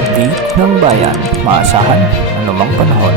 update ng bayan, maasahan anumang panahon.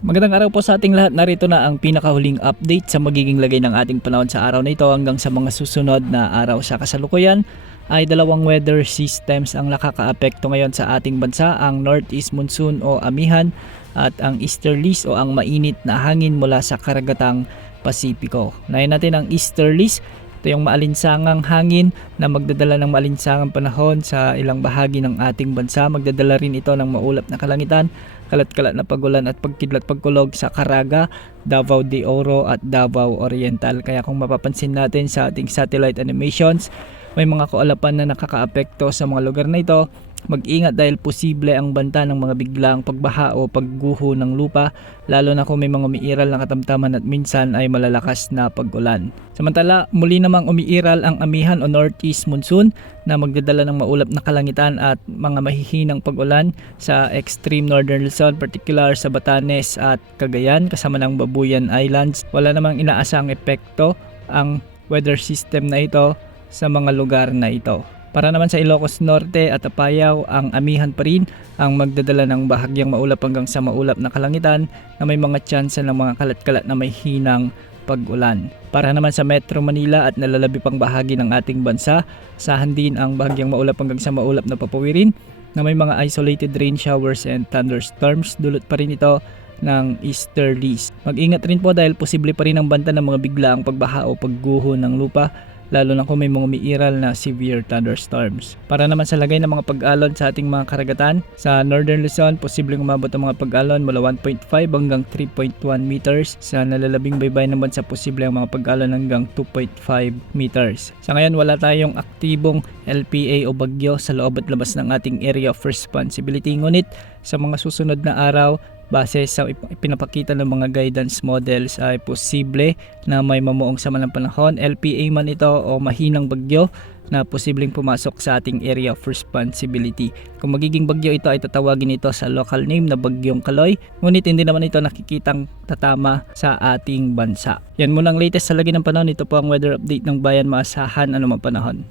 Magandang araw po sa ating lahat. Narito na ang pinakahuling update sa magiging lagay ng ating panahon sa araw na ito hanggang sa mga susunod na araw. Sa kasalukuyan ay dalawang weather systems ang nakakaapekto ngayon sa ating bansa, ang northeast monsoon o amihan at ang easterlies o ang mainit na hangin mula sa karagatang Pasipiko. Unahin natin ang easterlies. Ito yung maalinsangang hangin na magdadala ng maalinsangang panahon sa ilang bahagi ng ating bansa. Magdadala rin ito ng maulap na kalangitan, kalat-kalat na pagulan at pagkidlat pagkulog sa Caraga, Davao de Oro at Davao Oriental. Kaya kung mapapansin natin sa ating satellite animations, may mga kaalapan na nakakaapekto sa mga lugar na ito. Mag-ingat dahil posible ang banta ng mga biglaang pagbaha o pagguho ng lupa, lalo na kung may mga umiiral na katamtaman at minsan ay malalakas na pag-ulan. Samantala, muli namang umiiral ang amihan o northeast monsoon na magdadala ng maulap na kalangitan at mga mahihinang pag-ulan sa extreme northern Luzon, particular sa Batanes at Cagayan kasama ng Babuyan Islands. Wala namang inaasang epekto ang weather system na ito sa mga lugar na ito. Para naman sa Ilocos Norte at Apayao, ang amihan pa rin ang magdadala ng bahagyang maulap hanggang sa maulap na kalangitan na may mga tsansa ng mga kalat-kalat na may hinang pag-ulan. Para naman sa Metro Manila at nalalabi pang bahagi ng ating bansa, asahan din ang bahagyang maulap hanggang sa maulap na papawirin na may mga isolated rain showers and thunderstorms. Dulot pa rin ito ng easterlies. Mag-ingat rin po dahil posible pa rin ang banta ng mga biglaang pagbaha o pagguho ng lupa, lalo na kung may mga umiiral na severe thunderstorms. Para naman sa lagay ng mga pag-alon sa ating mga karagatan, sa Northern Luzon, posibleng umabot ang mga pag-alon mula 1.5 hanggang 3.1 meters. Sa nalalabing baybay naman sa posible ang mga pag-alon hanggang 2.5 meters. Sa ngayon, wala tayong aktibong LPA o bagyo sa loob at labas ng ating area of responsibility. Ngunit sa mga susunod na araw, base sa ipinapakita ng mga guidance models ay posible na may mamuong sama ng panahon, LPA man ito o mahinang bagyo na posibleng pumasok sa ating area of responsibility. Kung magiging bagyo ito ay tatawagin ito sa local name na Bagyong Kaloy, ngunit hindi naman ito nakikitang tatama sa ating bansa. Yan muna ang latest sa lagi ng panahon. Ito po ang weather update ng bayan, maasahan anumang panahon.